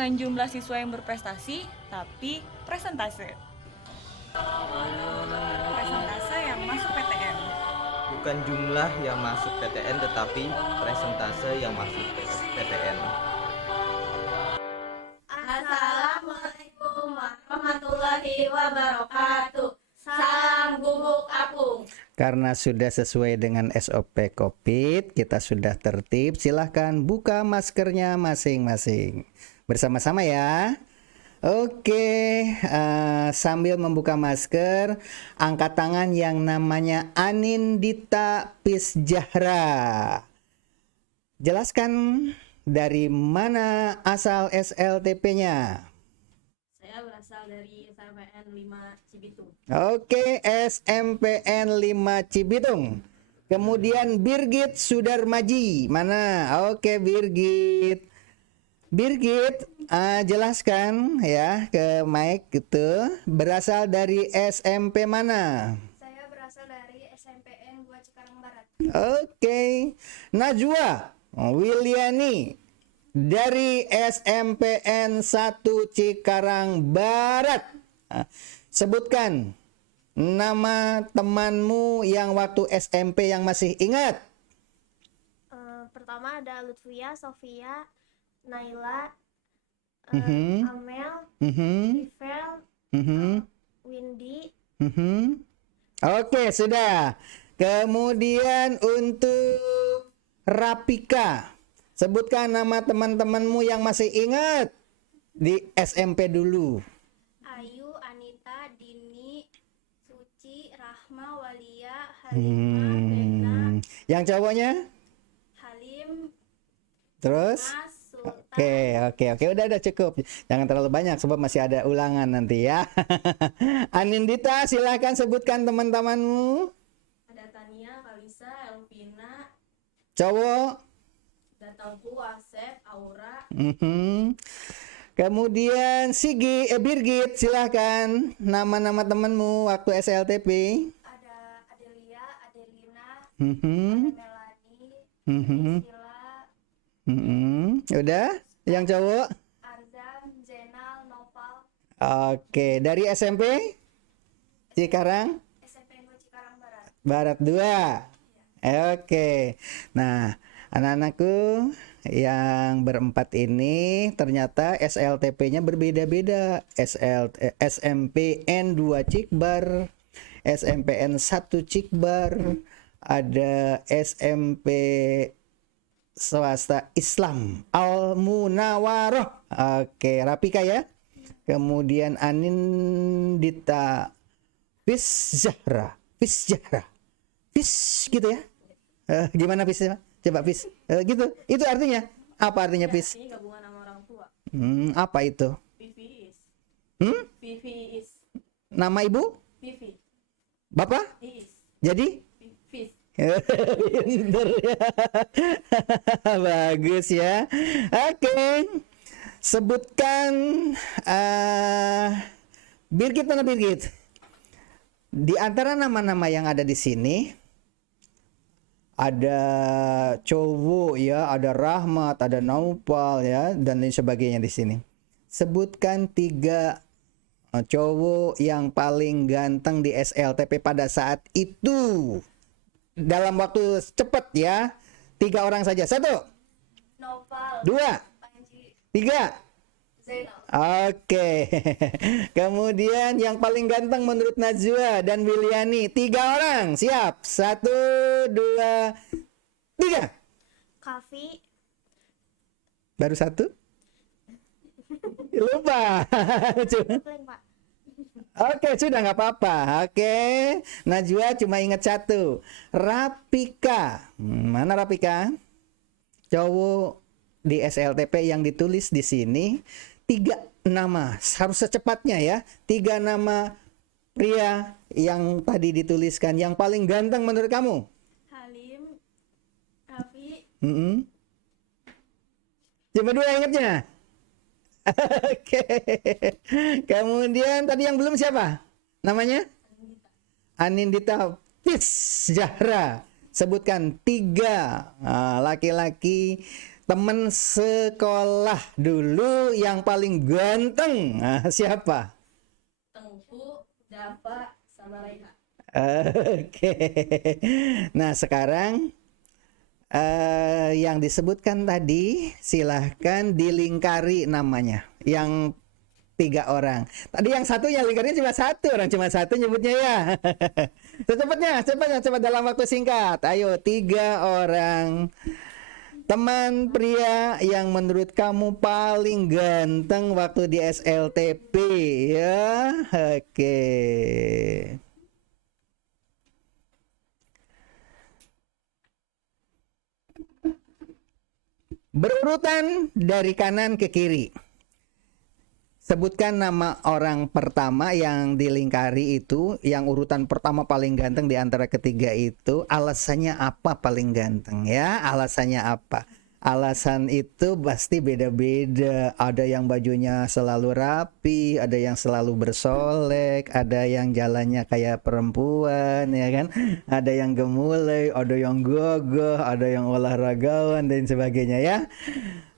bukan jumlah siswa yang berprestasi, tapi presentase. Presentase yang masuk PTN. Bukan jumlah yang masuk PTN tetapi presentase yang masuk PTN. Assalamualaikum warahmatullahi wabarakatuh. Salam gubuk apung. Karena sudah sesuai dengan SOP COVID, kita sudah tertib. Silahkan buka maskernya masing-masing. Bersama-sama ya. Oke, sambil membuka masker, angkat tangan yang namanya Anindita Pisjahra. Jelaskan dari mana asal SLTP-nya. Saya berasal dari SMPN 5 Cibitung. Oke, SMPN 5 Cibitung. Kemudian Birgit Sudarmaji. Mana? Oke, Birgit. Birgit, jelaskan ya ke mic gitu. Berasal dari SMP mana? Saya berasal dari SMPN 2 Cikarang Barat. Oke. Najwa Wiliani dari SMPN 1 Cikarang Barat. Sebutkan nama temanmu yang waktu SMP yang masih ingat. Pertama ada Lutfia, Sofia, Naila, Mhm. Amel, Mhm. Ivel, Mhm. Windy. Mhm. Oke, sudah. Kemudian untuk Rapika, sebutkan nama teman-temanmu yang masih ingat di SMP dulu. Ayu, Anita, Dini, Suci, Rahma, Walia, Halimah, Bena, Yang cowoknya? Halim, Terus? Mas, Sultan. Oke, udah cukup. Jangan terlalu banyak sebab masih ada ulangan nanti ya. Anindita, silahkan sebutkan teman-temanmu. Ada Tania, Kalisa, Elvina, Cowok. Datangku, Asep, Aura. Mhm. Kemudian Birgit, silahkan nama-nama temanmu waktu SLTP. Ada Adelia, Adelina, Mhm. Melani, Mhm. Sila, Udah? Yang cowok? Arzam, Zainal, Noval, Oke, dari SMP Cikarang SMP 2 Cikarang Barat. Barat 2. Oke. Nah, anak-anakku yang berempat ini ternyata SLTP-nya berbeda-beda. SMPN 2 Cikbar, SMPN 1 Cikbar, ada SMP swasta Islam Al Munawaroh. Oke, Rapika ya. Kemudian Anindita Pisjahra. Pis gitu ya. Gimana pisnya? Coba pis. Gitu. Itu artinya apa artinya pis? Ini gabungan nama orang tua. Apa itu? Vivi is. Hmm? Vivi is. Nama ibu? Vivi Bapak? is. Jadi? Vivi. Pinter ya. Bagus ya. Oke. Sebutkan Birgit, mana Birgit? Di antara nama-nama yang ada di sini ada cowok ya, ada Rahmat, ada Naupal ya, dan lain sebagainya di sini. Sebutkan 3 cowok yang paling ganteng di SLTP pada saat itu. Dalam waktu cepat ya. 3 orang saja. 1, Noval, 2, Panji, 3. Zainal. Oke. Kemudian yang paling ganteng menurut Najwa dan Wiliani, 3 orang. Siap. 1, 2, 3. Kavi, Baru 1. Lupa. Pleng, Pak. Oke, sudah nggak apa-apa. Oke, Najwa cuma ingat 1. Rapika. Mana Rapika? Cowok di SLTP yang ditulis di sini 3 nama. Harus secepatnya ya. 3 nama pria yang tadi dituliskan. Yang paling ganteng menurut kamu? Halim, Kavi, Cuma 2 ingatnya. Oke. Kemudian tadi yang belum siapa? Namanya? Anindita Pisjahra. Sebutkan 3 laki-laki teman sekolah dulu yang paling ganteng. Nah, siapa? Tengku, Dava, sama Raiha. Oke. Nah, sekarang yang disebutkan tadi silahkan dilingkari namanya. Yang 3 orang. Tadi yang satu yang lingkarnya cuma 1 orang, cuma 1 nyebutnya ya. Secepatnya, cepat dalam waktu singkat. Ayo, 3 orang teman pria yang menurut kamu paling ganteng waktu di SLTP ya. Oke. Berurutan dari kanan ke kiri. Sebutkan nama orang pertama yang dilingkari itu, yang urutan pertama paling ganteng di antara ketiga itu, alasannya apa paling ganteng ya? Alasannya apa? Alasan itu pasti beda-beda. Ada yang bajunya selalu rapi, ada yang selalu bersolek, ada yang jalannya kayak perempuan ya kan? Ada yang gemulai, ada yang gagah, ada yang olahragawan dan sebagainya ya.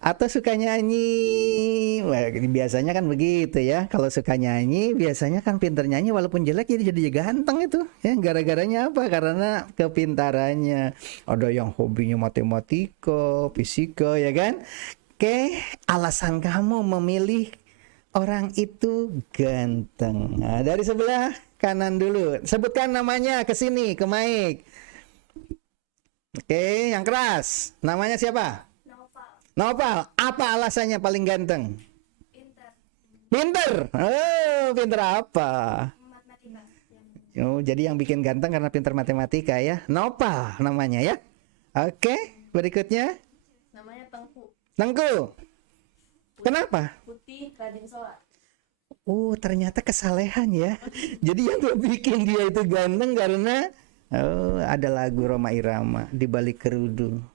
Atau suka nyanyi. Wah, biasanya kan begitu ya. Kalau suka nyanyi, biasanya kan pinter nyanyi walaupun jelek jadi ganteng itu. Ya, gara-garanya apa? Karena kepintarannya. Ada yang hobinya matematika, fisika ya kan? Oke, alasan kamu memilih orang itu ganteng. Nah, dari sebelah kanan dulu. Sebutkan namanya ke sini, ke mic. Oke, yang keras. Namanya siapa? Nopal, apa alasannya paling ganteng? Pinter. Oh, pinter apa? Matematika. Oh, jadi yang bikin ganteng karena pinter matematika ya. Nopal namanya ya. Oke, berikutnya. Namanya Tengku. Tengku. Kenapa? Putih, rajin sholat. Oh, ternyata kesalehan ya. Jadi yang bikin dia itu ganteng karena ada lagu Rhoma Irama di balik kerudung.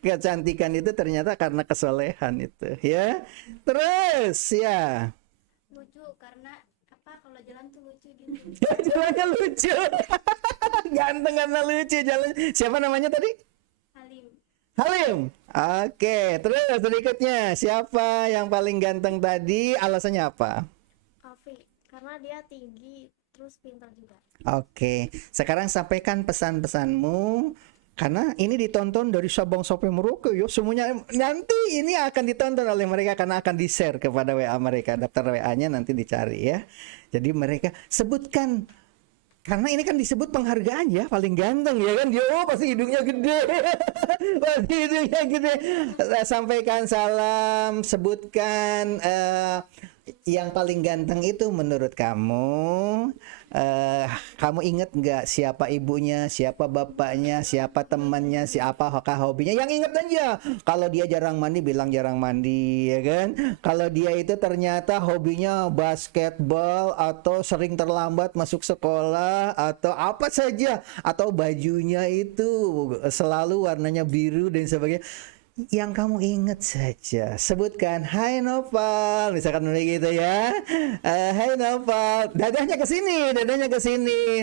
Kecantikan itu ternyata karena kesolehan itu ya. Terus ya, Lucu karena apa? Kalau jalan tuh lucu gitu. jalannya lucu. Ganteng karena lucu jalan. Siapa namanya tadi? Halim. Halim. Oke, terus berikutnya siapa yang paling ganteng tadi? Alasannya apa? Kafe. Karena dia tinggi terus pintar juga. Oke, sekarang sampaikan pesan-pesanmu. Karena ini ditonton dari Sabang sampai Merauke ya, semuanya nanti ini akan ditonton oleh mereka karena akan di-share kepada WA mereka. Daftar WA-nya nanti dicari ya. Jadi mereka sebutkan, karena ini kan disebut penghargaan ya, paling ganteng ya kan. Dia pasti hidungnya gede. Pasti hidungnya gede. Sampaikan salam, sebutkan yang paling ganteng itu menurut kamu. Kamu inget nggak siapa ibunya, siapa bapaknya, siapa temannya, siapa hobinya? Yang inget aja. Kalau dia jarang mandi, bilang jarang mandi, ya kan? Kalau dia itu ternyata hobinya basketball atau sering terlambat masuk sekolah atau apa saja, atau bajunya itu selalu warnanya biru dan sebagainya. Yang kamu ingat saja, sebutkan. Hai Nopal, misalkan begitu ya. Hai Nopal, dadahnya ke sini,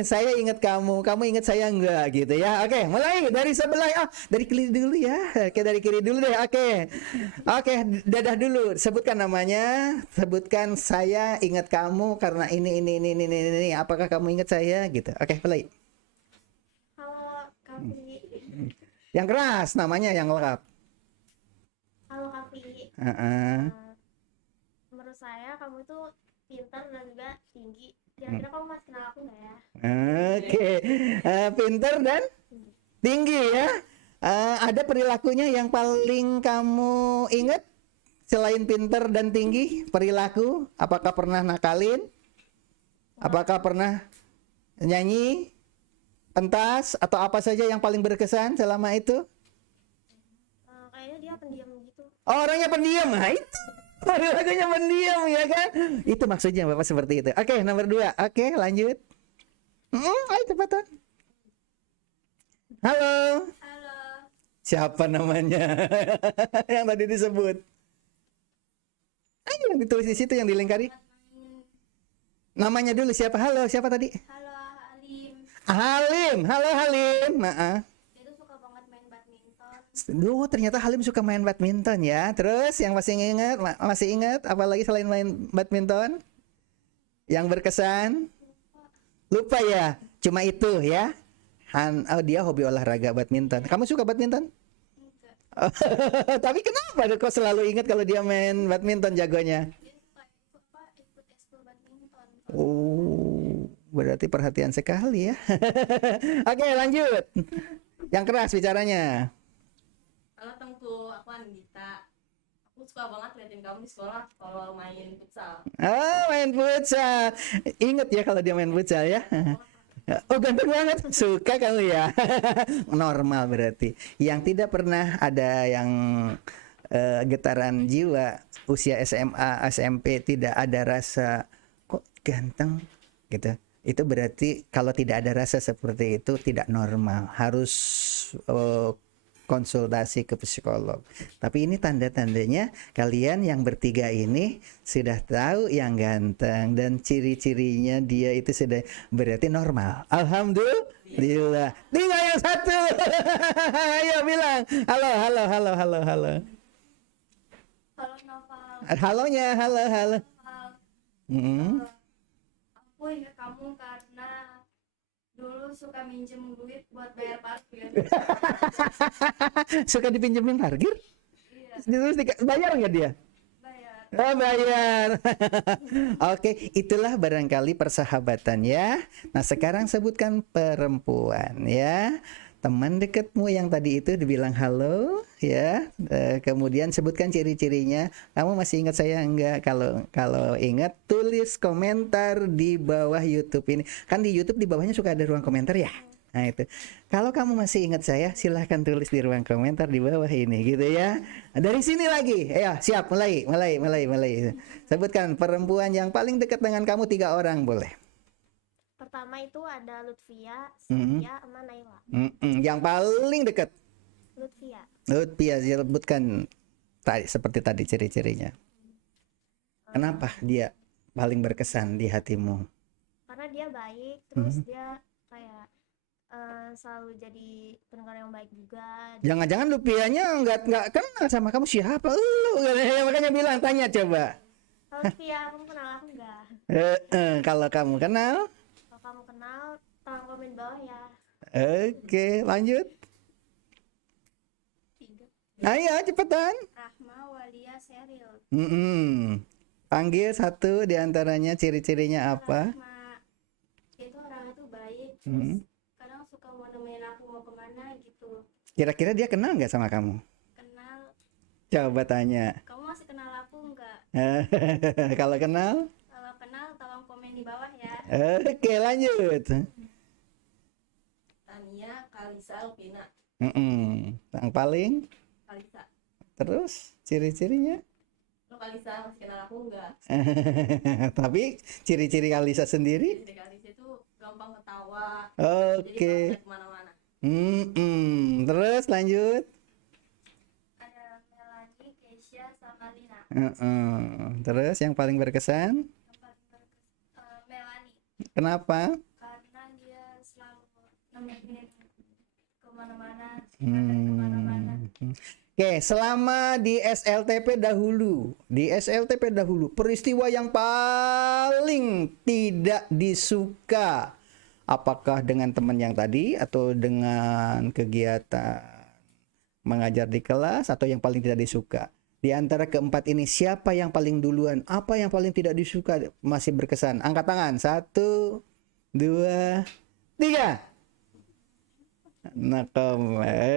saya ingat kamu ingat saya enggak gitu ya. Oke, mulai dari sebelah. Dari kiri dulu ya. Oke, dari kiri dulu deh. Oke, dadah dulu. Sebutkan namanya, sebutkan saya ingat kamu karena ini. Apakah kamu ingat saya gitu? Oke, mulai. Halo Kafi. Yang keras namanya, yang lengkap. Halo Kafi. Menurut saya kamu tuh pintar dan juga tinggi. Kira-kira kamu masih kenal aku nggak ya? Oke, pinter dan tinggi ya. Ada perilakunya yang paling kamu ingat selain pinter dan tinggi? Perilaku? Apakah pernah nakalin? Apakah pernah nyanyi, pentas, atau apa saja yang paling berkesan selama itu? Kayaknya dia pendiam gitu. Orangnya pendiam, itu. Perilakunya pendiam ya kan? Itu maksudnya Bapak seperti itu. Oke, nomor 2. Oke, lanjut. Ayo cepatan. Halo. Halo. Siapa namanya? Yang tadi disebut. Ayo yang ditulis di situ yang dilingkari. Namanya dulu siapa? Halo, siapa tadi? Halo Halim. Halim. Halo Halim. Dia tuh suka banget main badminton. Duh, ternyata Halim suka main badminton ya. Terus yang masih ingat apa lagi selain main badminton? Yang berkesan? Lupa ya. Cuma itu ya. Oh, dia hobi olahraga badminton. Kamu suka badminton? Enggak. Tapi kenapa kok selalu ingat kalau dia main badminton jagonya? Dia suka ikut ekskul badminton. Oh, berarti perhatian sekali ya. Oke, lanjut. Yang keras bicaranya. Kalau tentu aku Andita, aku suka banget liatin kamu di sekolah kalau main futsal. Oh, main futsal. Ingat ya kalau dia main futsal ya. Oh, ganteng banget. Suka kamu ya. Normal berarti. Yang tidak pernah ada yang getaran jiwa usia SMA, SMP tidak ada rasa kok ganteng gitu. Itu berarti kalau tidak ada rasa seperti itu tidak normal. Harus konsultasi ke psikolog. Tapi ini tanda-tandanya kalian yang bertiga ini sudah tahu yang ganteng dan ciri-cirinya dia itu sudah berarti normal. Alhamdulillah. Tinggal yang satu. Ayo bilang halo. Kalau Noval, Halonya, halo. aku ingat kamu karena dulu suka minjem duit buat bayar parkir. Suka dipinjemin parkir? Iya, Terus bayar nggak dia? bayar. Oh, bayar. Oke, itulah barangkali persahabatan ya. Nah, sekarang sebutkan perempuan ya. Teman dekatmu yang tadi itu dibilang halo ya. Kemudian sebutkan ciri-cirinya. Kamu masih ingat saya enggak? Kalau ingat tulis komentar di bawah YouTube ini. Kan di YouTube di bawahnya suka ada ruang komentar ya. Nah itu. Kalau kamu masih ingat saya, silahkan tulis di ruang komentar di bawah ini gitu ya. Dari sini lagi. Ya, siap mulai. Sebutkan perempuan yang paling dekat dengan kamu 3 orang boleh. Pertama itu ada Lutfia, Sofia, sama Naila. Yang paling dekat. Lutfia, Sebutkan seperti tadi ciri-cirinya. Kenapa dia paling berkesan di hatimu? karena dia baik, terus dia kayak selalu jadi pendengar yang baik juga. Jangan-jangan Lupianya nggak kenal sama kamu, siapa lu? Makanya bilang, tanya coba. Kalau Lutfia, kamu kenal aku enggak? Kalau kamu kenal, Kalau kamu kenal, tolong komen bawah ya. oke, lanjut. 3. Ayo cepetan. Rahma, Walia, Sheryl. Panggil satu diantaranya, ciri-cirinya apa? Rahma itu orangnya tuh baik, terus kadang suka mau nemenin aku mau kemana gitu. Kira-kira dia kenal nggak sama kamu? Kenal, Coba tanya. kamu masih kenal aku enggak? Kalau kenal, Kalau kenal, tolong komen di bawah ya. oke, lanjut. Tania, Kalisa, Alvina. Yang paling, Kalisa. terus ciri-cirinya. Lo Kalisa masih kenal aku enggak? Tapi ciri-ciri Kalisa sendiri, Jadi Kalisa itu gampang ketawa. oke. Jadi kalau kemana-mana. Terus lanjut. Ada Melanie, Keisha, sama Lina. Terus yang paling berkesan, Yang paling Melanie, kenapa? karena dia selalu nemenin kemana-mana, Oke, selama di SLTP dahulu, peristiwa yang paling tidak disuka, apakah dengan teman yang tadi atau dengan kegiatan mengajar di kelas, atau yang paling tidak disuka? Di antara keempat ini, siapa yang paling duluan? Apa yang paling tidak disuka masih berkesan? Angkat tangan. 1, 2, 3. Nah,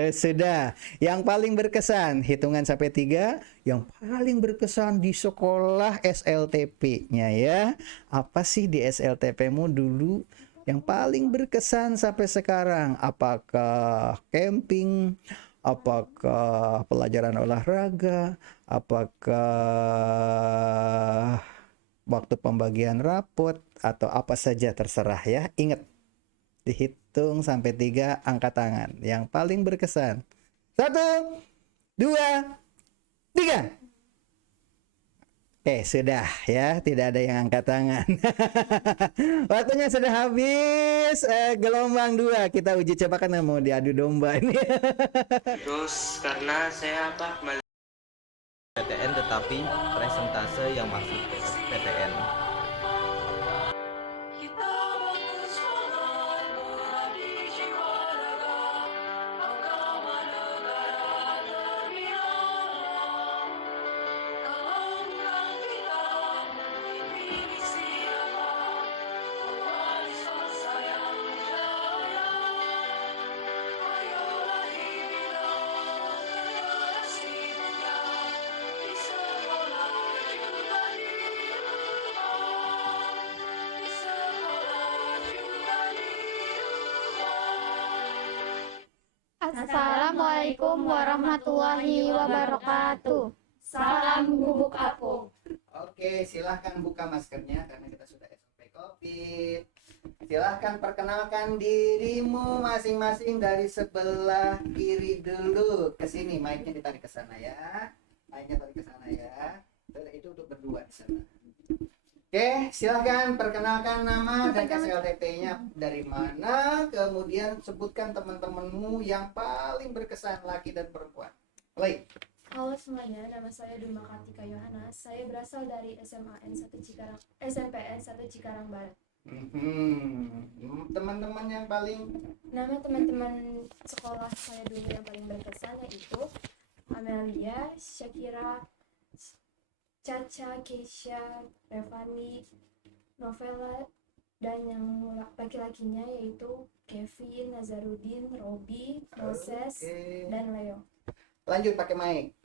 sudah. Yang paling berkesan, hitungan sampai 3. Yang paling berkesan di sekolah SLTP-nya ya. Apa sih di SLTP-mu dulu yang paling berkesan sampai sekarang? Apakah camping? Apakah pelajaran olahraga? Apakah waktu pembagian rapot? Atau apa saja, terserah ya. Ingat, dihitung sampai 3, angkat tangan. Yang paling berkesan. 1, 2, 3. Sudah ya, tidak ada yang angkat tangan. Waktunya sudah habis. Gelombang 2 kita uji coba kan mau diadu domba ini. Terus karena saya PTN tetapi presentase yang masuk PTN. Assalamualaikum warahmatullahi wabarakatuh. Salam gubuk apung. Oke, silahkan buka maskernya karena kita sudah SOP COVID. Silahkan perkenalkan dirimu masing-masing dari sebelah kiri dulu. Ke sini, mic-nya ditarik ke sana ya. Mic-nya tarik ke sana ya. Itu untuk berdua di sana. Oke, silahkan perkenalkan nama dan SLTP-nya dari mana, kemudian sebutkan teman-temanmu yang paling berkesan, laki dan perempuan. Baik. Halo semuanya, nama saya Duma Kartika Yohana. Saya berasal dari SMPN 1 Cikarang Barat. Teman-teman yang paling Nama teman-teman sekolah saya dulu yang paling berkesan yaitu Amelia, Shakira, Caca, Keisha, Revani, Novella, dan yang laki-lakinya yaitu Kevin, Nazarudin, Robi, Moses, dan Leo. lanjut pakai mic.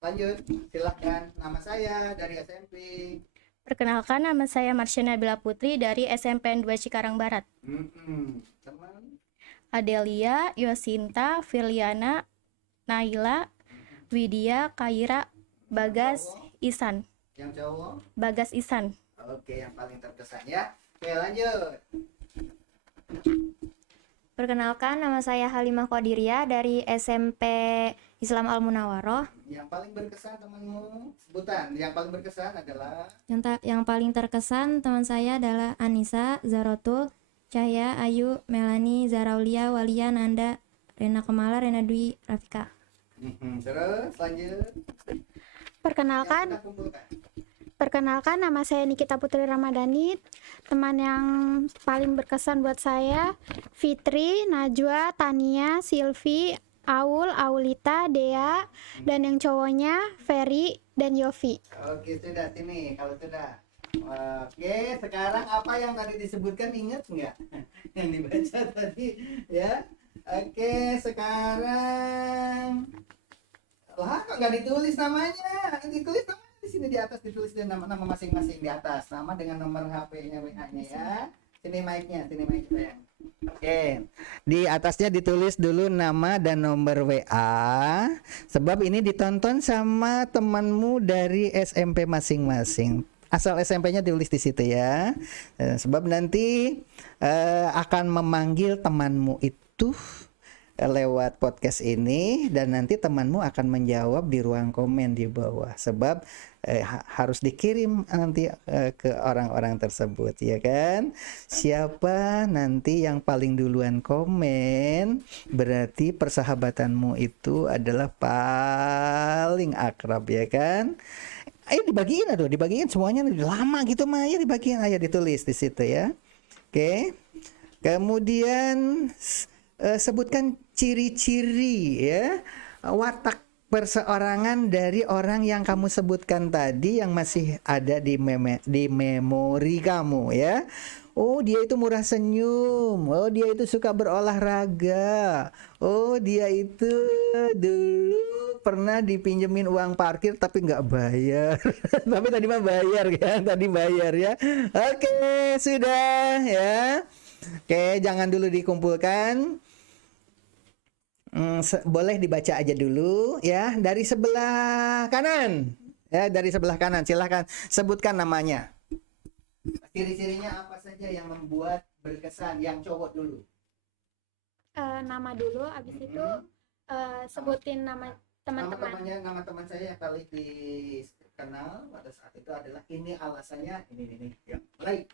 Lanjut, silahkan. Nama saya dari SMP. Perkenalkan, nama saya Marsha Nabila Putri dari SMPN 2 Cikarang Barat. Teman. Adelia, Yosinta, Filiana, Naila, Widya, Kaira, Bagas, Isan. Yang cowok. Bagas Isan. Oke, yang paling terkesan ya. Oke, lanjut. Perkenalkan, nama saya Halimah Qadiria dari SMP Islam Al Munawaroh. Yang paling berkesan temanmu, sebutan. Yang paling berkesan adalah Yang paling terkesan teman saya adalah Anissa, Zarotul, Cahya, Ayu, Melani, Zaraulia, Walia, Nanda, Rena Kemala, Rena Dwi, Rafika. Terus lanjut. Perkenalkan, Yang sudah kumpulkan. perkenalkan nama saya Nikita Putri Ramadhani. Teman yang paling berkesan buat saya Fitri, Najwa, Tania, Silvi, Aul, Aulita, Dea, dan yang cowoknya Ferry dan Yofi. Oke, sudah sini kalau sudah. Oke, sekarang apa yang tadi disebutkan ingat nggak? Yang dibaca tadi ya. Oke, sekarang lah kok nggak ditulis namanya? Ditulis namanya di sini di atas, ditulis dan nama masing-masing di atas, nama dengan nomor HP-nya, WA-nya ya. Sini mic-nya sayang. Oke, di atasnya ditulis dulu nama dan nomor WA, sebab ini ditonton sama temanmu dari SMP masing-masing. Asal SMP-nya ditulis di situ ya, sebab nanti akan memanggil temanmu itu lewat podcast ini, dan nanti temanmu akan menjawab di ruang komen di bawah, sebab harus dikirim nanti ke orang-orang tersebut ya kan. Siapa nanti yang paling duluan komen, berarti persahabatanmu itu adalah paling akrab ya kan. Ayo dibagiin semuanya, lama gitu mah, ya dibagiin, ayo ditulis di situ ya. Oke. Kemudian sebutkan ciri-ciri ya, watak perseorangan dari orang yang kamu sebutkan tadi yang masih ada di memori kamu ya. Oh, dia itu murah senyum. Oh, dia itu suka berolahraga. Oh, dia itu dulu pernah dipinjemin uang parkir tapi nggak bayar. Tapi tadi mah bayar ya, tadi bayar ya. Oke, sudah ya. Oke, jangan dulu dikumpulkan. Boleh dibaca aja dulu ya, dari sebelah kanan ya, dari sebelah kanan silahkan sebutkan namanya, ciri-cirinya apa saja yang membuat berkesan. Yang cowok dulu. Nama dulu, abis itu sebutin nama teman-teman. Nama teman saya yang paling terkenal pada saat itu adalah ini alasannya ini ya. Mulai.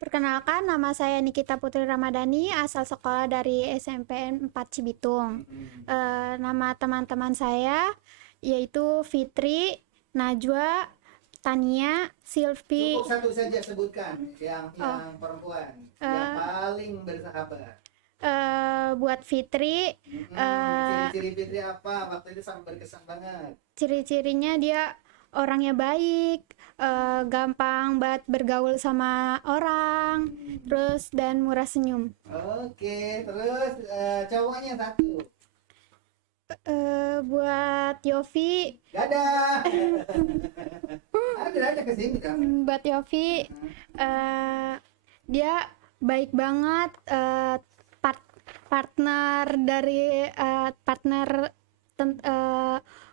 Perkenalkan, nama saya Nikita Putri Ramadhani, asal sekolah dari SMP 4 Cibitung. Nama teman-teman saya yaitu Fitri, Najwa, Tania, Silvi. Cukup satu saja sebutkan yang perempuan yang paling bersahabat. Buat Fitri, Ciri-ciri Fitri apa? Waktu itu sangat berkesan banget. ciri-cirinya dia orangnya baik, gampang banget bergaul sama orang, terus dan murah senyum. Oke, terus cowoknya satu. Buat Yofi, Dadah. Ada ke sini kan? buat Yofi, dia baik banget, partner dari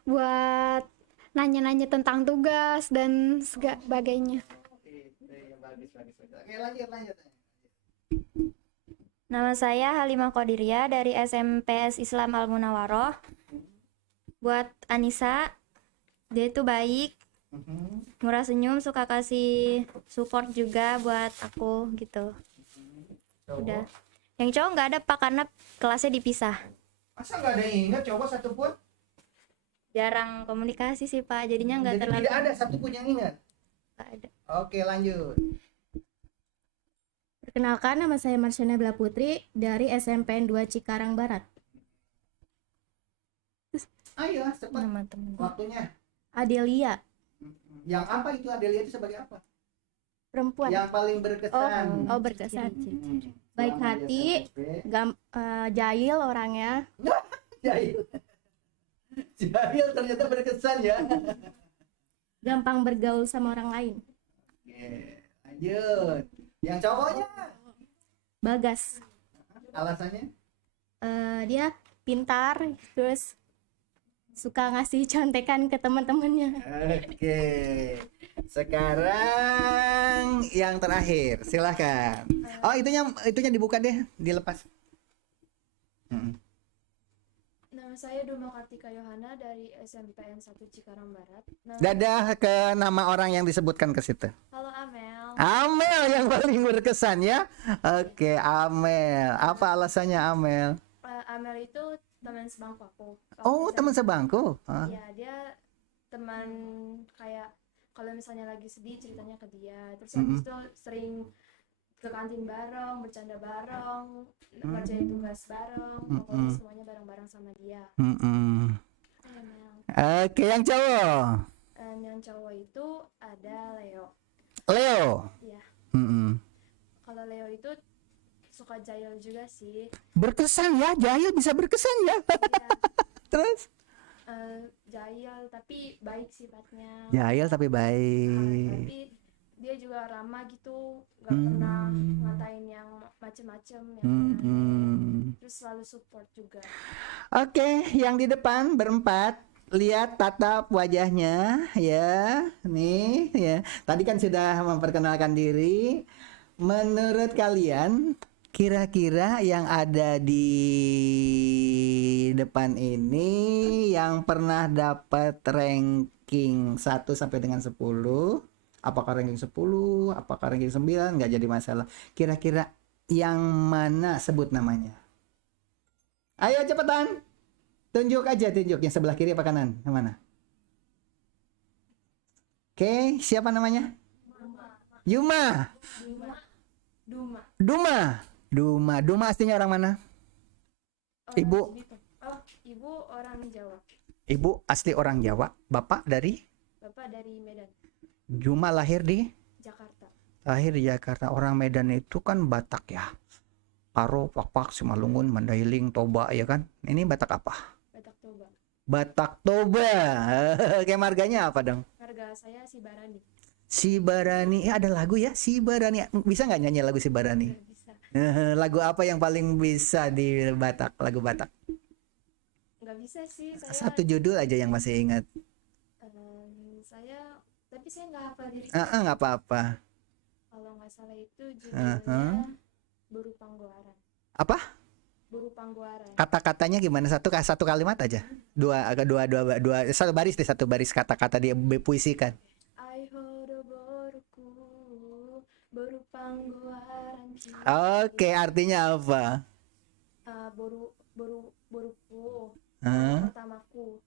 buat nanya-nanya tentang tugas dan sebagainya. Bagus. Oke, lanjut. Nama saya Halimah Qadiria dari SMPS Islam Al Munawaroh. Buat Anissa, dia itu baik, murah senyum, suka kasih support juga buat aku gitu. Udah. Yang cowok nggak ada Pak karena kelasnya dipisah. Masa nggak ada yang ingat cowok satu pun? Jarang komunikasi sih Pak, jadinya nggak Jadi terlalu. tidak ada satu pun yang ingat. Nggak ada. Oke, lanjut. Perkenalkan, nama saya Marsyana Bila Putri dari SMPN 2 Cikarang Barat. Ayo, cepat. Nama temen. Waktunya. Adelia, Yang apa itu Adelia itu sebagai apa? perempuan. Yang paling berkesan. Oh, berkesan. Baik Selama hati, di SMP. jahil orangnya. Jahil. Jahil ternyata berkesan ya. Gampang bergaul sama orang lain. Oke, lanjut. Yang cowoknya Bagas, alasannya? dia pintar, terus suka ngasih contekan ke teman-temannya. Oke. Sekarang yang terakhir, silahkan. Oh, itunya dibuka deh, dilepas. Nama saya Duma Kartika Yohana dari SMPN 1 Cikarang Barat. Dadah ke nama orang yang disebutkan ke situ. Halo Amel. Amel yang paling berkesan ya. Oke, Amel. Apa alasannya Amel? Amel itu teman sebangku aku. Oh, teman sebangku. Iya, dia teman kayak kalau misalnya lagi sedih ceritanya ke dia. Terus habis itu sering ke kantin bareng, bercanda bareng, ngerjain tugas bareng, pokoknya semuanya bareng-bareng sama dia. Hai, Amel. Oke, yang cowok. Yang cowok itu ada Leo. Leo. Iya. Mm-mm. Kalau Leo itu suka jahil juga sih. Berkesan ya, jahil bisa berkesan ya. Iya. Terus? Jahil tapi baik sifatnya. Jahil tapi baik. Tapi dia juga ramah gitu, nggak pernah ngatain yang macem-macem yang aneh. Terus selalu support juga. Oke, yang di depan berempat, lihat tatap wajahnya ya. Nih ya. Tadi kan sudah memperkenalkan diri. Menurut kalian kira-kira yang ada di depan ini yang pernah dapat ranking 1 sampai dengan 10, apakah ranking 10, apakah ranking 9, nggak jadi masalah. Kira-kira yang mana, sebut namanya. Ayo cepetan. Tunjuk yang sebelah kiri apa kanan? Yang mana? Oke, siapa namanya? Yuma. Duma aslinya orang mana? Ibu. Oh, ibu orang Jawa. Ibu asli orang Jawa. Bapak dari? Bapak dari Medan, Yuma lahir di? Jakarta. Lahir di Jakarta. Orang Medan itu kan Batak ya. Paro, Pakpak, Simalungun, Mandailing, Toba ya kan? Ini Batak apa? Batak Toba. Batak Toba. Kayak marganya apa dong? Harga saya si Barani. Si Barani. Ada lagu ya? Si Barani. Bisa nggak nyanyi lagu Si Barani? Bisa. Lagu apa yang paling bisa di Batak? Lagu Batak. Nggak bisa sih saya. Satu judul aja yang masih ingat. Tapi saya nggak hafal diri. Nggak apa-apa. Kalau nggak salah itu judulnya Buru Panggoaran. Apa? Buru Pangguaran. Kata-katanya gimana? Satu kalimat aja. Dua satu baris deh, satu baris kata-kata dia puisikan. Ai hodo boruku, Buru Pangguaran. Oke, artinya apa? Boruku. Hah? Pertamaku.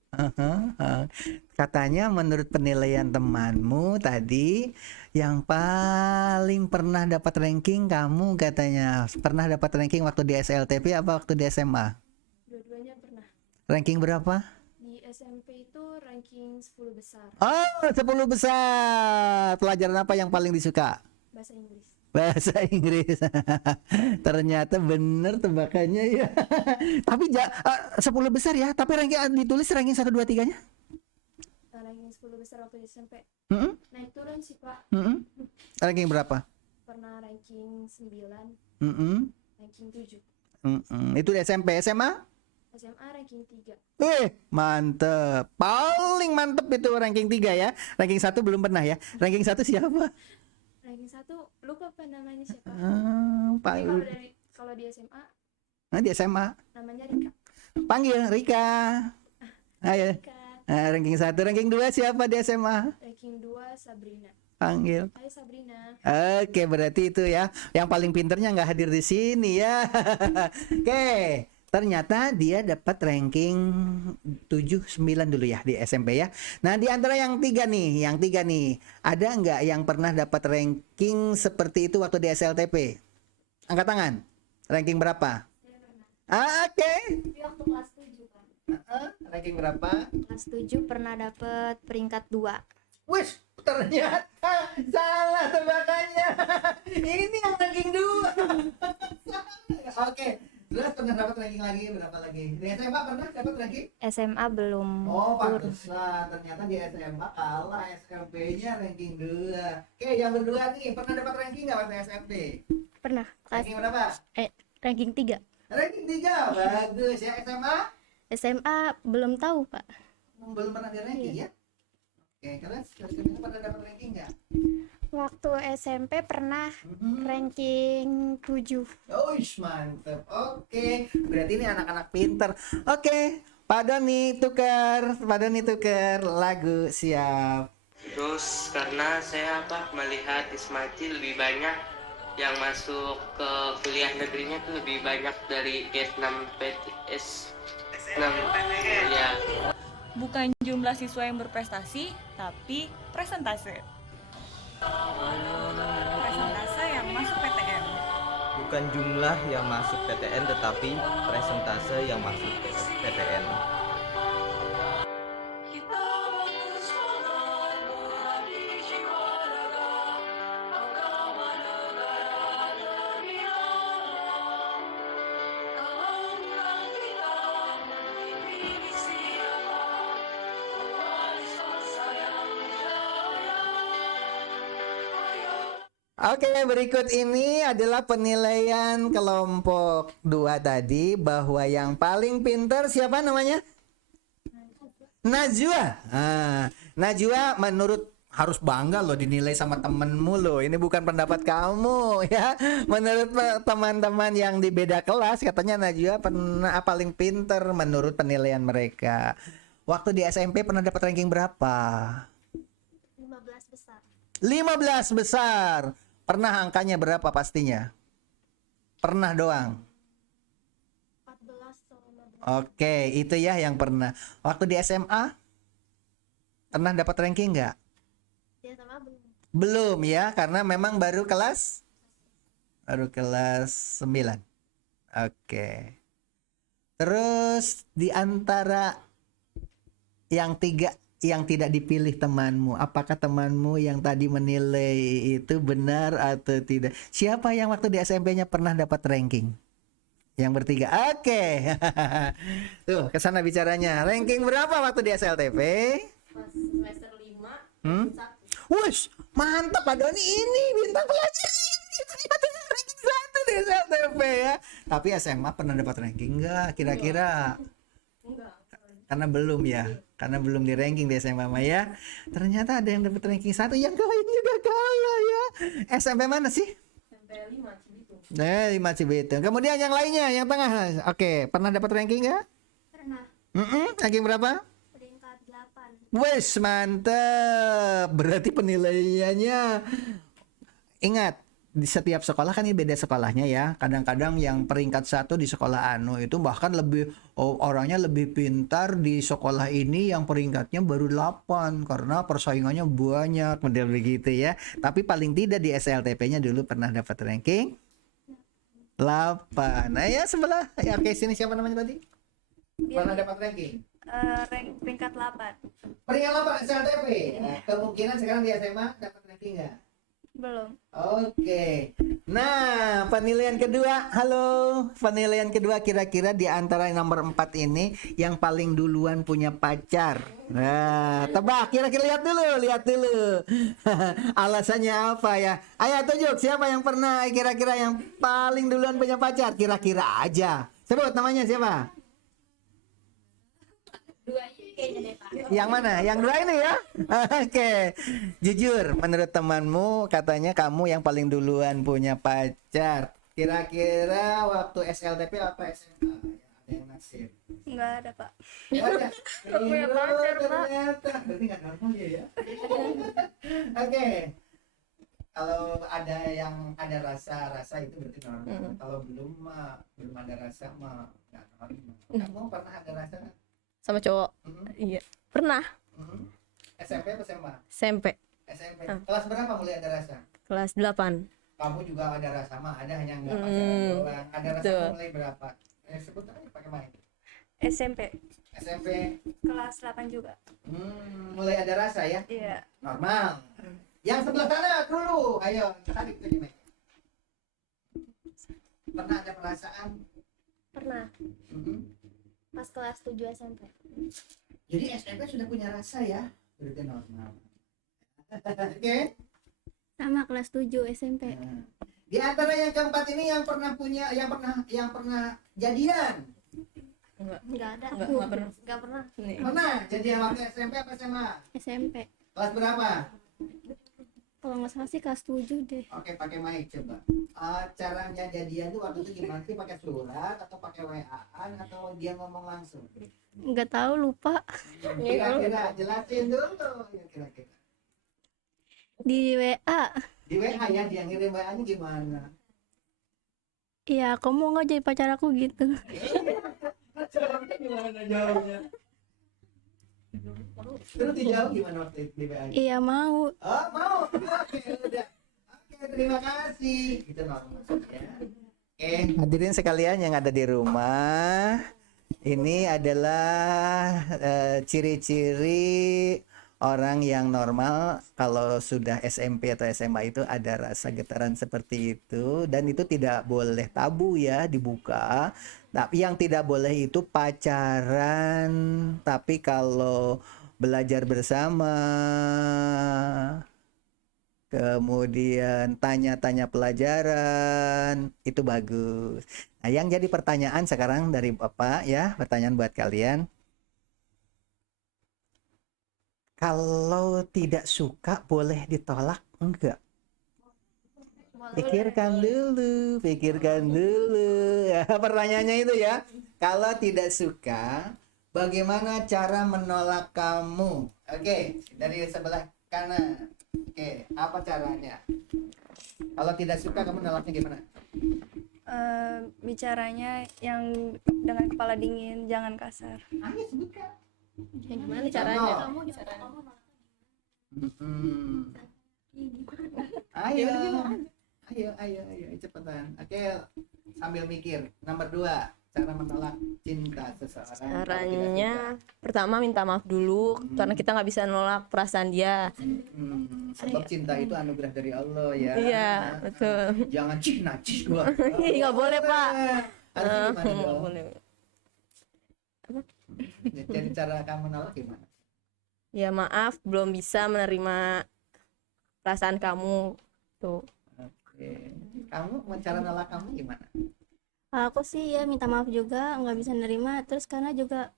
Katanya menurut penilaian temanmu tadi yang paling pernah dapat ranking kamu, katanya pernah dapat ranking waktu di SLTP apa waktu di SMA? Dua-duanya pernah. Ranking berapa? Di SMP itu ranking 10 besar. Oh, 10 besar. Pelajaran apa yang paling disuka? Bahasa Inggris. Bahasa Inggris. Ternyata bener tebakannya ya. Tapi 10 besar ya, tapi ranking ditulis ranking 1 2 3-nya. Ranking 10 besar waktu di SMP. Heeh. Naik turun sih, Pak. Ranking berapa? Pernah ranking 9, ranking 7. Itu di SMP, SMA? SMA ranking 3. Mantep. Paling mantep itu ranking 3 ya. Ranking 1 belum pernah ya. Ranking 1 siapa? Ranking 1 lupa apa namanya siapa. Pak. Tapi kalau di SMA Nah, di SMA. namanya Rika. Panggil Rika. Ayo. Rika. Ranking 1, ranking 2 siapa di SMA? Ranking 2 Sabrina. Panggil. Hai Sabrina. Oke, berarti itu ya. Yang paling pinternya nggak hadir di sini ya. Oke. Ternyata dia dapat ranking 7, 9 dulu ya di SMP ya. Nah, di antara yang tiga nih, ada nggak yang pernah dapat ranking seperti itu waktu di SLTP? Angkat tangan. Ranking berapa? Oke. Di waktu kelas 7 kan. Ranking berapa? Kelas 7 pernah dapat peringkat 2. Wih, ternyata salah tebakannya. Ini yang ranking 2. Oke. Terus pernah dapat ranking lagi berapa lagi? Di SMA pernah dapat ranking? SMA belum. Oh, pantesan. Ternyata di SMA kalah SMP-nya ranking 2. Oke, yang berdua nih pernah dapat ranking nggak waktu SMP? Pernah. Ranking berapa? Ranking 3. Ranking 3. Bagus ya. SMA? SMA belum tahu, Pak. Belum pernah di ranking ya? Oke, kalian SMA pernah dapat ranking nggak? Waktu SMP pernah ranking 7. Mantep. Oke, berarti ini anak-anak pinter. Oke, Pak Doni tukar lagu, siap. Terus karena saya melihat di Ismail lebih banyak yang masuk ke kuliah negerinya tuh lebih banyak dari S6 PTS 6 ya. Bukan jumlah siswa yang berprestasi, tapi presentase yang masuk PTN. Bukan jumlah yang masuk PTN tetapi presentase yang masuk PTN. Oke, berikut ini adalah penilaian kelompok 2 tadi, bahwa yang paling pintar siapa namanya? Najwa. Najwa menurut harus bangga loh dinilai sama temenmu loh. Ini bukan pendapat kamu ya. Menurut teman-teman yang di beda kelas, katanya Najwa paling pintar menurut penilaian mereka. Waktu di SMP pernah dapat ranking berapa? 15 besar. 15 besar. Pernah angkanya berapa pastinya? Pernah doang. 14 atau 15. Oke, itu ya yang pernah. Waktu di SMA pernah dapat ranking nggak? Di SMA belum. Belum ya, karena memang baru kelas 9. Oke. Terus di antara yang tiga yang tidak dipilih temanmu, apakah temanmu yang tadi menilai itu benar atau tidak? Siapa yang waktu di SMP-nya pernah dapat ranking? Yang bertiga. Oke. Tuh, kesana bicaranya. Ranking berapa waktu di SLTP? Pas semester 5 Wush, mantap Pak Doni, ini bintang pelajar ini. Ternyata ranking 1 di SLTP ya. Tapi SMA pernah dapat ranking enggak kira-kira? enggak. Karena belum ya, karena belum di ranking di SMA ya. Ternyata ada yang dapat ranking 1, yang lain juga kalah ya. SMP mana sih? SMP 5 Cibitung. Kemudian yang lainnya, yang tengah. Oke, pernah dapat ranking nggak? Pernah. Ranking berapa? Peringkat 8. Wes, mantep. Berarti penilaiannya, ingat, di setiap sekolah kan ini beda sekolahnya ya. Kadang-kadang yang peringkat 1 di sekolah anu itu bahkan lebih orangnya lebih pintar di sekolah ini yang peringkatnya baru 8 karena persaingannya banyak, model begitu ya. Tapi paling tidak di SLTP-nya dulu pernah dapat ranking 8. Nah ya sebelah. Ya, oke, sini siapa namanya tadi? Pernah dapat ranking? Peringkat 8. Peringkat 8 SLTP. Nah, kemungkinan sekarang di SMA dapat ranking nggak? Belum. Oke. Nah, penilaian kedua. Halo. Penilaian kedua kira-kira di antara nomor 4 ini yang paling duluan punya pacar. Nah, tebak. Kira-kira lihat dulu. Alasannya apa ya? Ayo tunjuk siapa yang pernah kira-kira yang paling duluan punya pacar? Kira-kira aja. Sebut namanya siapa? Yang mana? Yang 2 ini ya? Oke. Jujur, menurut temanmu katanya kamu yang paling duluan punya pacar. Kira-kira waktu SLTP apa SMA? Ada yang nasib? Enggak ada, Pak. Nggak ada. punya pacar, Pak. Ternyata. Berarti nggak normal ya? Oke. Kalau ada yang ada rasa itu berarti normal. Kalau belum ada rasa mah nggak normal. Kamu pernah ada rasa nggak? Sama cowok. Iya. Pernah. SMP atau SMA? SMP. SMP. Kelas berapa mulai ada rasa? Kelas 8. Kamu juga ada rasa mah, ada hanya nggak pacaran doang. Ada rasa betul. mulai berapa? Sebut aja pakai mic. SMP. SMP. Kelas 8 juga. Mulai ada rasa ya? Iya. Normal. Yang sebelah sana dulu. Ayo, tarik tuh mic. Pernah ada perasaan? Pernah. Pas kelas 7 SMP. Jadi SMP sudah punya rasa ya? Berarti normal. Oke. Sama kelas 7 SMP. Nah, di antara yang keempat ini yang pernah jadian. Enggak ada. Enggak pernah. Enggak pernah. Pernah jadian waktu SMP apa SMA? SMP. Kelas berapa? Kalau nggak salah sih kelas 7 deh. Oke, pakai mic coba. Caranya jadian tuh waktu itu gimana sih? Pakai surat atau pakai WA-an atau dia ngomong langsung? Enggak tahu, lupa. Kira-kira jelasin dulu ya kira-kira. Di WA. Di WA ya, dia ngirim WA-nya gimana? Iya, kamu nggak jadi pacar aku gitu. Gimana jawabnya? Terus dijawab gimana waktu itu di WA? Iya, mau. Oh, mau. Oke, udah. Oke, terima kasih. Itu normal ya. Oke, hadirin sekalian yang ada di rumah. Ini adalah ciri-ciri orang yang normal kalau sudah SMP atau SMA itu ada rasa getaran seperti itu, dan itu tidak boleh tabu ya dibuka. Tapi yang tidak boleh itu pacaran, tapi kalau belajar bersama, kemudian tanya-tanya pelajaran, itu bagus. Nah, yang jadi pertanyaan sekarang dari Bapak ya, pertanyaan buat kalian. Kalau tidak suka boleh ditolak enggak? Pikirkan dulu. Ya, pertanyaannya itu ya. Kalau tidak suka, bagaimana cara menolak kamu? Oke, dari sebelah kanan. Oke, apa caranya? Kalau tidak suka kamu nolaknya gimana? Bicaranya yang dengan kepala dingin, jangan kasar. Ayo sebutkan. Gimana caranya? Ayo cepetan. Oke, sambil mikir. Nomor 2, cara menolak cinta seseorang. Caranya pertama minta maaf dulu karena kita nggak bisa nolak perasaan dia. Sebab cinta itu anugerah dari Allah ya. Iya, betul. Jangan najis gua. Nggak boleh, Pak. Harus gimana Nggak dong? boleh. Jadi cara kamu nolak gimana? Ya maaf, belum bisa menerima perasaan kamu tuh. Oke. Kamu cara nolak kamu gimana? Aku sih ya minta maaf juga, nggak bisa nerima. Terus karena juga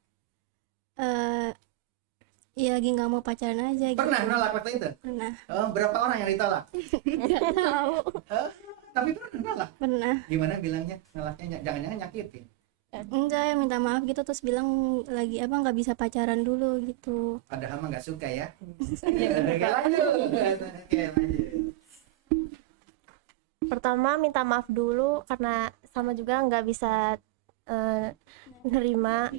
ya lagi nggak mau pacaran aja gitu. Pernah nolak waktu itu? Pernah. Oh, berapa orang yang ditolak? Nggak tahu. Tapi pernah nolak. Pernah. Gimana bilangnya? Nolaknya jangan-jangan nyakitin. Enggak, ya minta maaf gitu, terus bilang lagi apa nggak bisa pacaran dulu gitu. Padahal mah nggak suka ya. Oke, lanjut. Oke, lanjut. Pertama minta maaf dulu karena sama juga nggak bisa nerima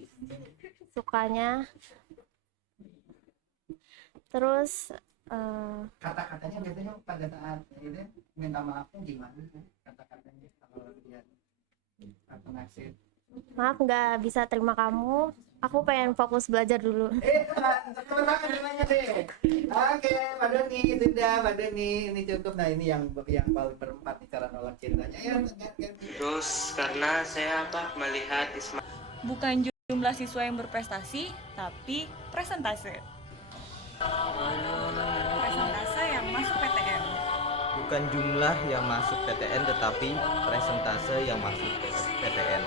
sukanya. Terus Kata-katanya biasanya pada saat ini minta maafnya gimana? Kata-katanya kalau dia atau naksir. maaf nggak bisa terima kamu, aku pengen fokus belajar dulu. Teman tangan namanya deh. Oke, Pak Doni sudah, Pak Doni ini cukup. Nah ini yang paling berempat nih cara nolak cintanya ya. Terus karena saya melihat Ismail Bukan jumlah siswa yang berprestasi, tapi presentase. Presentase yang masuk PTN. Bukan jumlah yang masuk PTN tetapi presentase yang masuk PTN.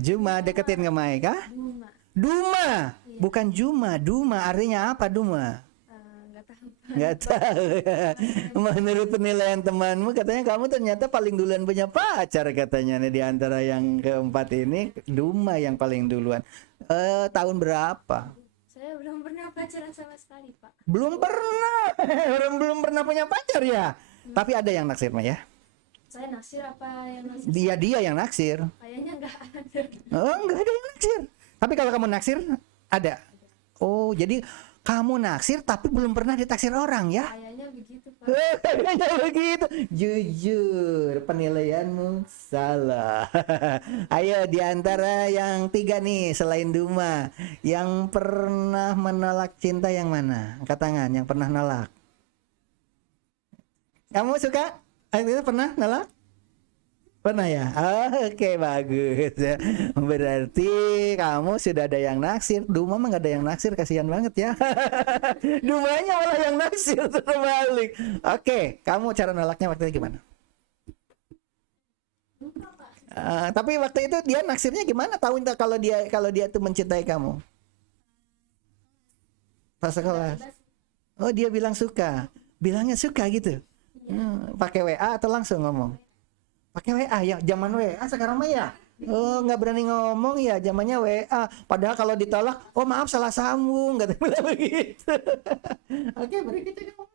Juma deketin ke Mai kah? Duma, bukan Juma. Duma artinya apa Duma? Nggak tahu. Menurut penilaian temanmu katanya kamu ternyata paling duluan punya pacar katanya nih di antara yang keempat ini. Duma yang paling duluan. Tahun berapa? Saya belum pernah pacaran sama sekali, Pak. Belum pernah. Belum pernah punya pacar ya. Tapi ada yang naksir mah ya. Saya naksir apa yang naksir? Dia yang naksir. Kayaknya nggak ada. Oh, enggak ada yang naksir. Tapi kalau kamu naksir ada. Oh, jadi kamu naksir tapi belum pernah ditaksir orang ya? Kayaknya begitu, Pak. Kayaknya begitu. Jujur, penilaianmu salah. Ayo di antara yang tiga nih selain Duma, yang pernah menolak cinta yang mana? Angkat tangan yang pernah nolak. Kamu suka? Itu pernah nolak? Pernah ya? Oh, oke, bagus ya. Berarti kamu sudah ada yang naksir. Duma mah nggak ada yang naksir, kasihan banget ya. Dumanya malah yang naksir terbalik. Oke, kamu cara nolaknya waktu itu gimana? Tapi waktu itu dia naksirnya gimana? Tahu entah kalau dia tuh mencintai kamu? Pas sekolah. Oh, dia bilang suka. Bilangnya suka gitu. Pakai WA atau langsung ngomong? Pakai WA ya, zaman WA sekarang mah ya. Oh, nggak berani ngomong ya, zamannya WA. Padahal kalau ditolak, oh maaf salah sambung, nggak bilang begitu. Oke, berikutnya kamu.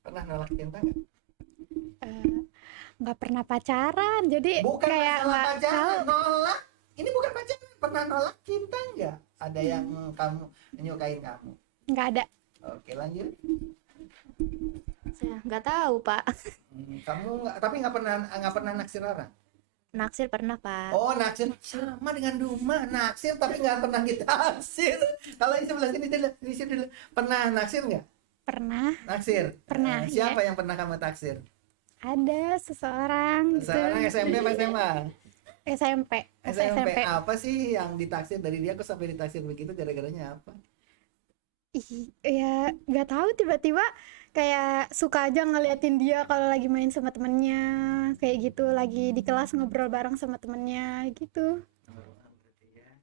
Pernah nolak cinta nggak? Nggak pernah pacaran, jadi Bukan kayak masalah nggak pacaran, tahu. nolak. Ini bukan pacaran, pernah nolak cinta nggak? Ada yang kamu menyukain kamu? Nggak ada. Oke, lanjut. Saya nggak tahu, Pak. Kamu nggak pernah naksir orang? Naksir pernah, Pak. Oh, naksir sama dengan Duma, naksir tapi nggak pernah ditaksir. Kalau di sebelah sini di sini dulu. Pernah naksir nggak? Pernah. Naksir. Pernah, Siapa yang pernah kamu taksir? Ada seseorang. gitu. Sekarang SMP apa SMA? SMP. SMP. Apa sih yang ditaksir dari dia? Kok sampai ditaksir begitu? Gara-garanya apa? Ya nggak tahu, tiba-tiba kayak suka aja ngeliatin dia kalau lagi main sama temennya, kayak gitu, lagi di kelas ngobrol bareng sama temennya gitu.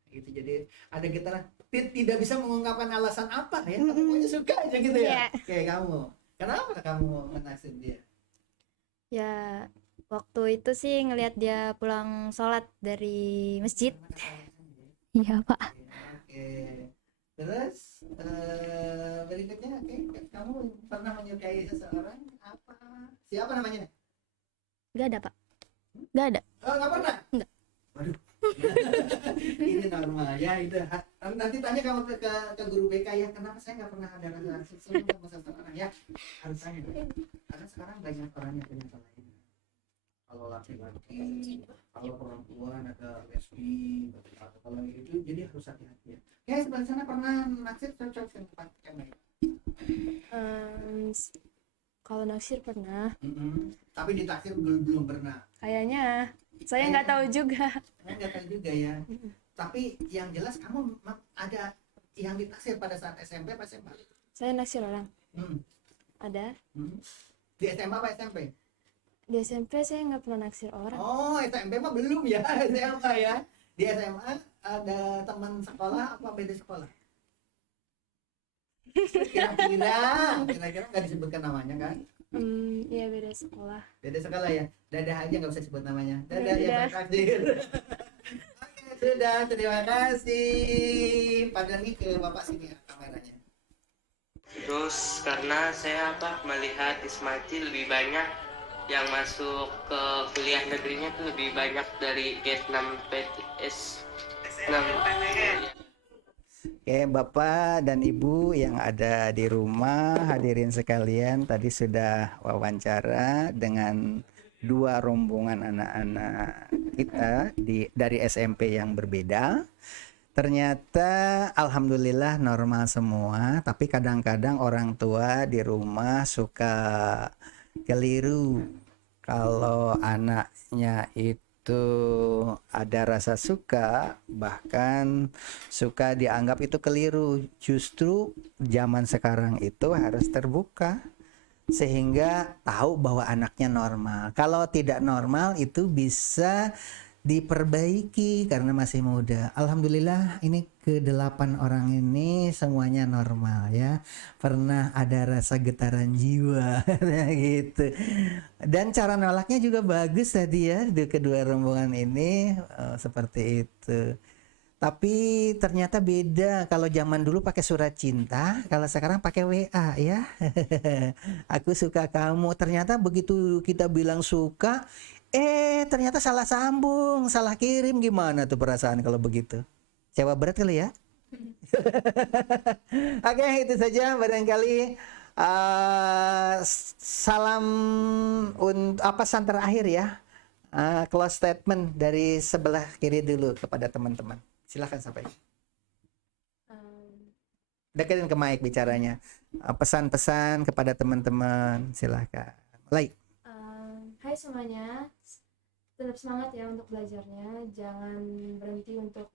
Gitu, jadi ada getaran tidak bisa mengungkapkan alasan apa ya, tapi pokoknya suka aja gitu ya. Yeah. Kayak kamu. Kenapa kamu menaksir dia? Ya, waktu itu sih ngelihat dia pulang sholat dari masjid. Iya, Pak. Oke. Terus berikutnya, kamu pernah menyukai seseorang apa? Siapa namanya? Nggak ada, Pak. Nggak ada. Oh, nggak pernah? Nggak. Waduh. Ini normal ya, itu. Nanti tanya kamu ke guru BK ya, kenapa saya nggak pernah ada rasa seksual sama seseorang ya? Harus tanya. Karena sekarang banyak orang yang punya lain. Kalau kalau laki-laki, kalau perempuan ada lesbi, kalau itu jadi harus hati-hati ya. Kayak sebelah sana pernah naksir cocok yang tempat kayak Kalau naksir pernah, tapi ditaksir belum pernah. kayaknya saya nggak tahu juga. Nggak tahu juga ya. Tapi yang jelas kamu ada yang ditaksir pada saat SMP apa SMA? Saya naksir orang. Ada. Di SMA apa SMP? Di SMP saya nggak pernah naksir orang. Oh, SMP mah belum ya, SMA ya. Di SMA ada teman sekolah apa beda sekolah? Kira-kira nggak disebutkan namanya kan? Iya beda sekolah. Beda sekolah ya. Dadah aja nggak usah sebut namanya. Dadah ya, Dadah. terima kasih. Oke, sudah, terima kasih. Padahal nih ke bapak sini ya, kameranya. Terus karena saya melihat Ismail lebih banyak yang masuk ke kuliah negerinya tuh lebih banyak dari S6 PTS 6. Oke, Bapak dan Ibu yang ada di rumah, hadirin sekalian, tadi sudah wawancara dengan dua rombongan anak-anak kita dari SMP yang berbeda. Ternyata alhamdulillah normal semua, tapi kadang-kadang orang tua di rumah suka keliru kalau anaknya itu ada rasa suka, bahkan suka dianggap itu keliru. Justru zaman sekarang itu harus terbuka sehingga tahu bahwa anaknya normal. Kalau tidak normal itu bisa diperbaiki karena masih muda. Alhamdulillah ini ke-8 orang ini semuanya normal ya. Pernah ada rasa getaran jiwa gitu. Dan cara nolaknya juga bagus tadi ya di kedua rombongan ini seperti itu. Tapi ternyata beda kalau zaman dulu pakai surat cinta, kalau sekarang pakai WA ya. Aku suka kamu. Ternyata begitu kita bilang suka, ternyata salah sambung, salah kirim. Gimana tuh perasaan kalau begitu? Coba berat kali ya. Oke, itu saja barangkali salam pesan terakhir ya. Close statement dari sebelah kiri dulu kepada teman-teman. Silahkan sampaikan. Deketin ke mic bicaranya. Pesan-pesan kepada teman-teman. Silahkan. Like. Hai semuanya, tetap semangat ya untuk belajarnya, jangan berhenti untuk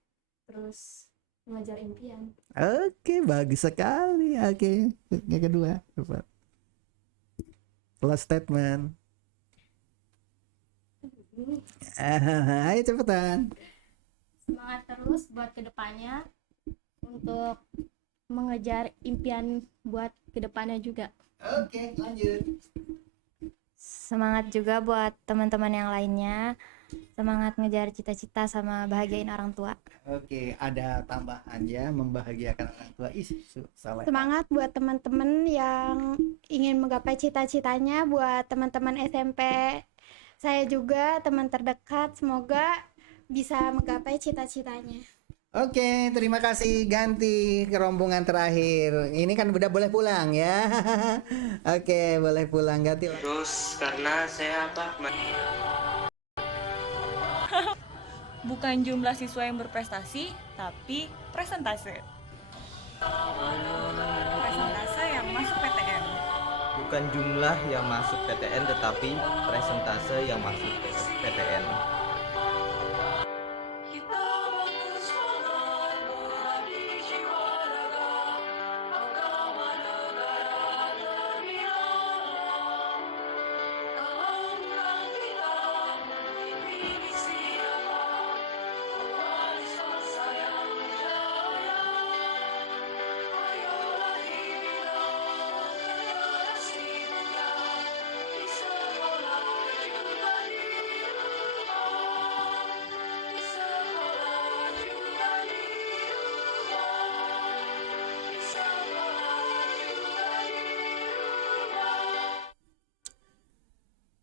terus mengejar impian. Oke, bagus sekali. Oke, yang kedua, close statement. Ayo cepetan. Semangat terus buat kedepannya untuk mengejar impian buat kedepannya juga. Oke, lanjut. Semangat juga buat teman-teman yang lainnya. Semangat ngejar cita-cita sama bahagiain orang tua. Oke, ada tambahan ya, membahagiakan orang tua. Salah. Semangat buat teman-teman yang ingin menggapai cita-citanya, buat teman-teman SMP saya juga, teman terdekat, semoga bisa menggapai cita-citanya. Oke, terima kasih. Ganti ke rombongan terakhir. Ini kan udah boleh pulang ya. Oke, boleh pulang. Ganti. Terus karena saya Bukan jumlah siswa yang berprestasi, tapi presentase. Presentase yang masuk PTN. Bukan jumlah yang masuk PTN tetapi presentase yang masuk PTN.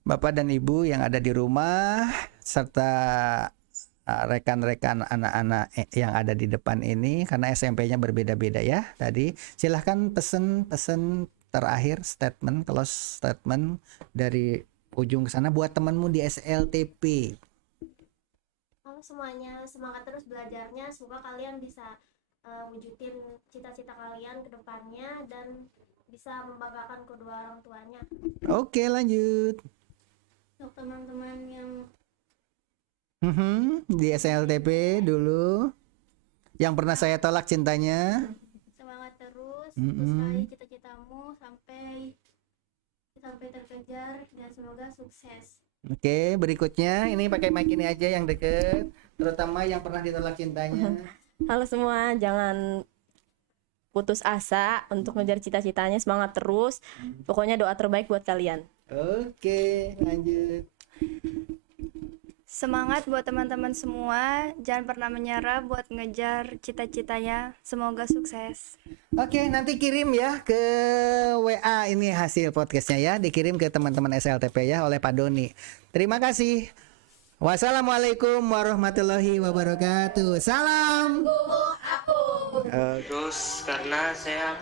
Bapak dan Ibu yang ada di rumah serta rekan-rekan anak-anak yang ada di depan ini, karena SMP-nya berbeda-beda ya. Tadi silahkan pesen terakhir statement, close statement dari ujung ke sana buat temanmu di SLTP. Halo semuanya, semangat terus belajarnya. Semoga kalian bisa wujudin cita-cita kalian ke depannya dan bisa membanggakan kedua orang tuanya. Oke, lanjut. Untuk teman-teman yang Di SLTP dulu. Yang pernah saya tolak cintanya. semangat terus, raih cita-citamu sampai terkejar dan semoga sukses. Oke, berikutnya ini pakai mic ini aja yang deket, terutama yang pernah ditolak cintanya. Halo semua, jangan putus asa untuk ngejar cita-citanya, semangat terus. Pokoknya doa terbaik buat kalian. Oke, lanjut. Semangat buat teman-teman semua, jangan pernah menyerah buat ngejar cita-citanya. Semoga sukses. Oke, nanti kirim ya ke WA ini hasil podcastnya ya, dikirim ke teman-teman SLTP ya oleh Pak Doni. Terima kasih. Wassalamualaikum warahmatullahi wabarakatuh. Salam. Terus karena saya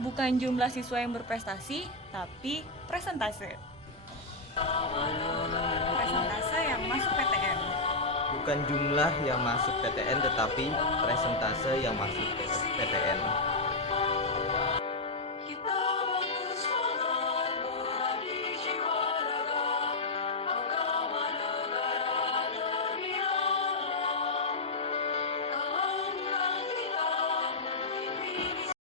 Bukan jumlah siswa yang berprestasi, tapi presentase. Presentase yang masuk PTN. Bukan jumlah yang masuk PTN tetapi presentase yang masuk PTN.